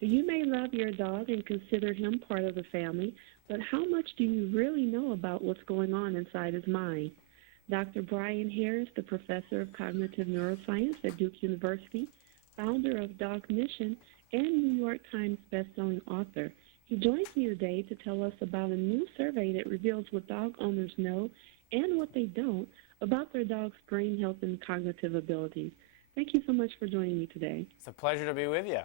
You may love your dog and consider him part of the family, but how much do you really know about what's going on inside his mind? Dr. Brian Hare is the professor of cognitive neuroscience at Duke University, founder of Dognition, and New York Times bestselling author. He joins me today to tell us about a new survey that reveals what dog owners know and what they don't about their dog's brain health and cognitive abilities. Thank you so much for joining me today. It's a pleasure to be with you.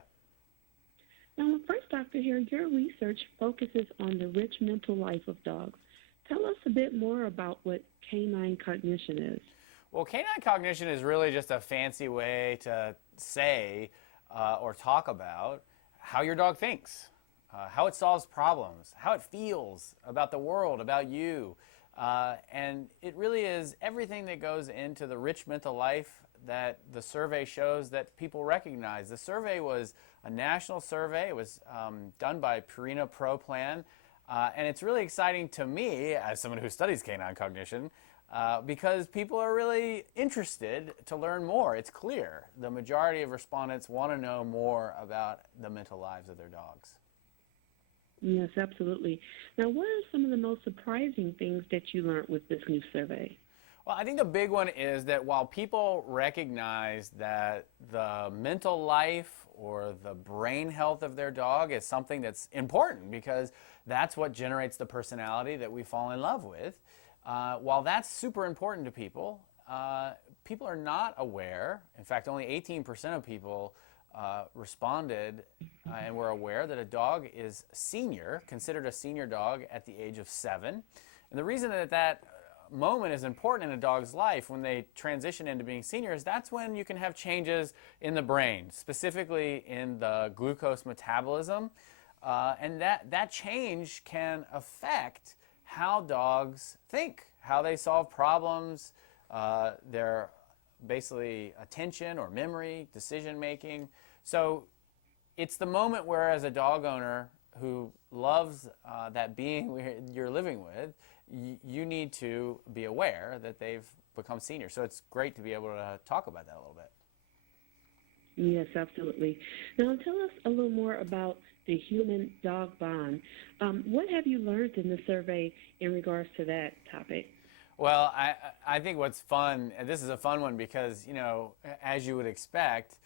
Now, first, Dr. Hare, your research focuses on the rich mental life of dogs. Tell us a bit more about what canine cognition is. Well, canine cognition is really just a fancy way to say or talk about how your dog thinks, how it solves problems, how it feels about the world, about you. And it really is everything that goes into the rich mental life that the survey shows that people recognize. The survey was a national survey. It was done by Purina Pro Plan. And it's really exciting to me, as someone who studies canine cognition, because people are really interested to learn more. It's clear the majority of respondents want to know more about the mental lives of their dogs. Yes, absolutely. Now, what are some of the most surprising things that you learned with this new survey? Well, I think the big one is that while people recognize that the mental life or the brain health of their dog is something that's important because that's what generates the personality that we fall in love with, while that's super important to people, people are not aware. In fact, only 18% of people responded and were aware that a dog is considered a senior dog at the age of 7. And the reason that moment is important in a dog's life when they transition into being seniors, that's when you can have changes in the brain, specifically in the glucose metabolism. And that change can affect how dogs think, how they solve problems, their basically attention or memory, decision making. So it's the moment where, as a dog owner who loves that being you're living with, you need to be aware that they've become seniors. So it's great to be able to talk about that a little bit. Yes, absolutely. Now, tell us a little more about the human-dog bond. What have you learned in the survey in regards to that topic? Well, I think what's fun, and this is a fun one because, as you would expect,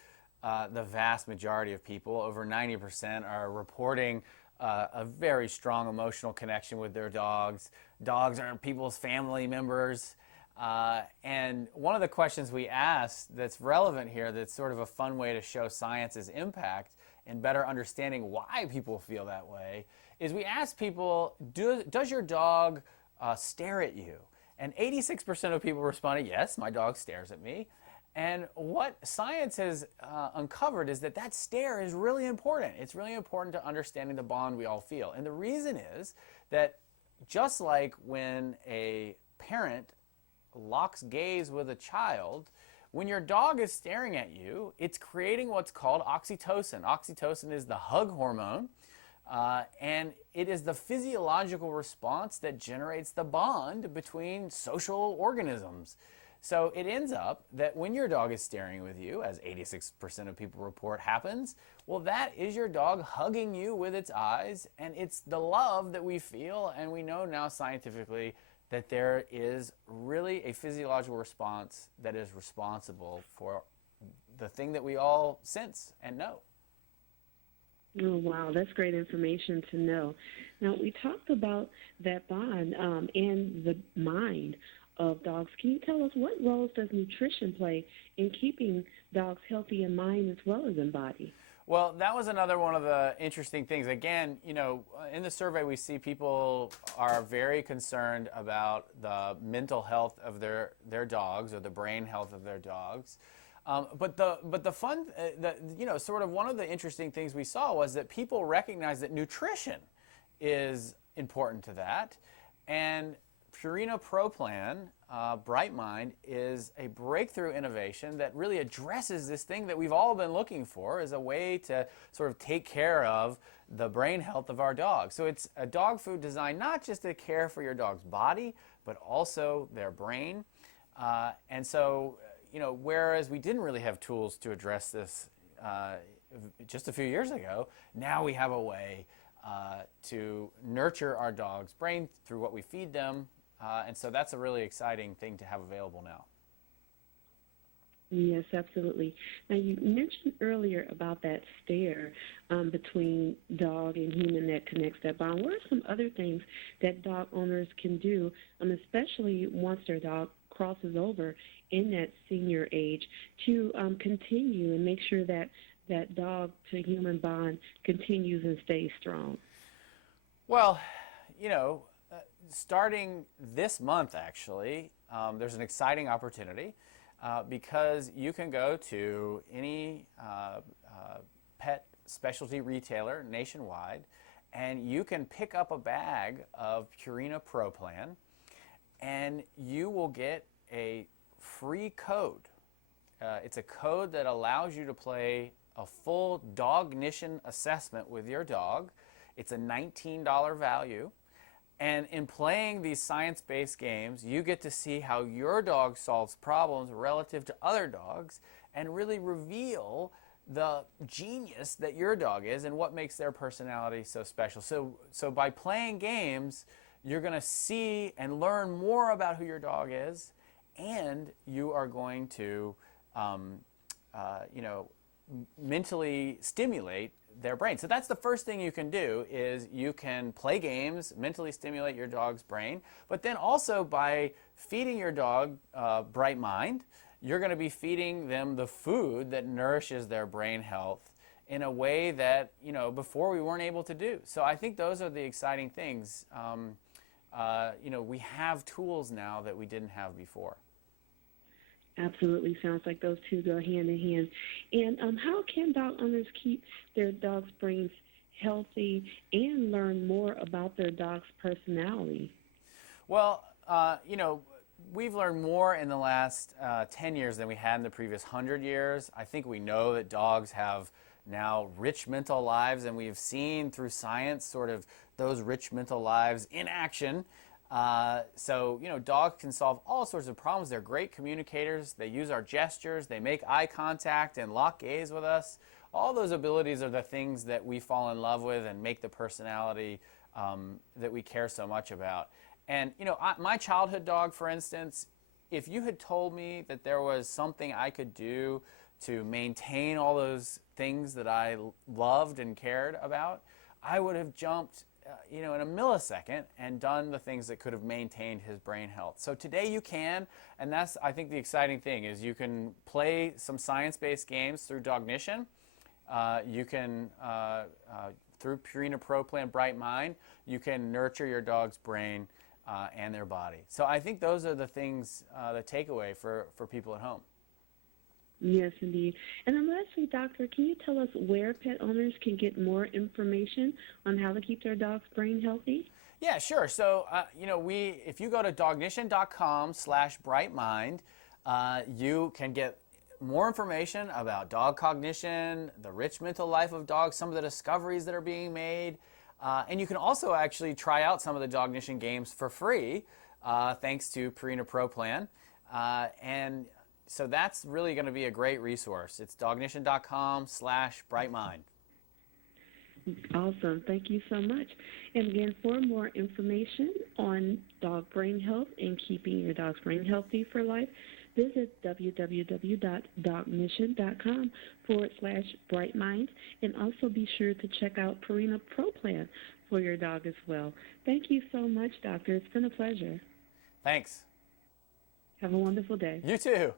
the vast majority of people, over 90%, are reporting a very strong emotional connection with their dogs. Dogs are people's family members. And one of the questions we asked that's relevant here, that's sort of a fun way to show science's impact and better understanding why people feel that way, is we asked people, does your dog stare at you? And 86% of people responded, yes, my dog stares at me. And what science has uncovered is that stare is really important. It's really important to understanding the bond we all feel. And the reason is that just like when a parent locks gaze with a child, when your dog is staring at you, it's creating what's called oxytocin. Oxytocin is the hug hormone, and it is the physiological response that generates the bond between social organisms. So it ends up that when your dog is staring with you, as 86% of people report happens, well, that is your dog hugging you with its eyes, and it's the love that we feel, and we know now scientifically that there is really a physiological response that is responsible for the thing that we all sense and know. Oh, wow, that's great information to know. Now, we talked about that bond and the mind of dogs. Can you tell us what roles does nutrition play in keeping dogs healthy in mind as well as in body? Well, that was another one of the interesting things. Again, in the survey we see people are very concerned about the mental health of their dogs or the brain health of their dogs. But the fun, sort of one of the interesting things we saw was that people recognize that nutrition is important to that. And Purina Pro Plan, Bright Mind, is a breakthrough innovation that really addresses this thing that we've all been looking for as a way to sort of take care of the brain health of our dogs. So it's a dog food designed not just to care for your dog's body, but also their brain. And so, whereas we didn't really have tools to address this just a few years ago, now we have a way to nurture our dog's brain through what we feed them. And so that's a really exciting thing to have available now. Yes, absolutely. Now, you mentioned earlier about that stare between dog and human that connects that bond. What are some other things that dog owners can do, especially once their dog crosses over in that senior age, to continue and make sure that that dog-to-human bond continues and stays strong? Well, starting this month, actually, there's an exciting opportunity. Because you can go to any pet specialty retailer nationwide, and you can pick up a bag of Purina Pro Plan, and you will get a free code. It's a code that allows you to play a full Dognition assessment with your dog. It's a $19 value. And in playing these science-based games, you get to see how your dog solves problems relative to other dogs and really reveal the genius that your dog is and what makes their personality so special. So by playing games, you're going to see and learn more about who your dog is, and you are going to mentally stimulate their brain. So that's the first thing you can do, is you can play games, mentally stimulate your dog's brain, but then also by feeding your dog Bright Mind, you're going to be feeding them the food that nourishes their brain health in a way that, before we weren't able to do. So I think those are the exciting things. We have tools now that we didn't have before. Absolutely. Sounds like those two go hand in hand. And how can dog owners keep their dog's brains healthy and learn more about their dog's personality? Well, we've learned more in the last 10 years than we had in the previous 100 years. I think we know that dogs have now rich mental lives, and we've seen through science sort of those rich mental lives in action. Dogs can solve all sorts of problems. They're great communicators. They use our gestures. They make eye contact and lock gaze with us. All those abilities are the things that we fall in love with and make the personality that we care so much about. And, my childhood dog, for instance, if you had told me that there was something I could do to maintain all those things that I loved and cared about, I would have jumped in a millisecond and done the things that could have maintained his brain health. So today you can, and that's, I think, the exciting thing, is you can play some science-based games through Dognition. You can, through Purina Pro Plan Bright Mind, you can nurture your dog's brain and their body. So I think those are the things, the takeaway for people at home. Yes, indeed. And then lastly, Doctor, can you tell us where pet owners can get more information on how to keep their dog's brain healthy? Yeah, sure. So, if you go to dognition.com/brightmind, you can get more information about dog cognition, the rich mental life of dogs, some of the discoveries that are being made. And you can also actually try out some of the Dognition games for free, thanks to Purina Pro Plan. So that's really going to be a great resource. It's dognition.com/brightmind. Awesome. Thank you so much. And again, for more information on dog brain health and keeping your dog's brain healthy for life, visit www.dognition.com/brightmind, and also be sure to check out Purina Pro Plan for your dog as well. Thank you so much, Doctor. It's been a pleasure. Thanks. Have a wonderful day. You too.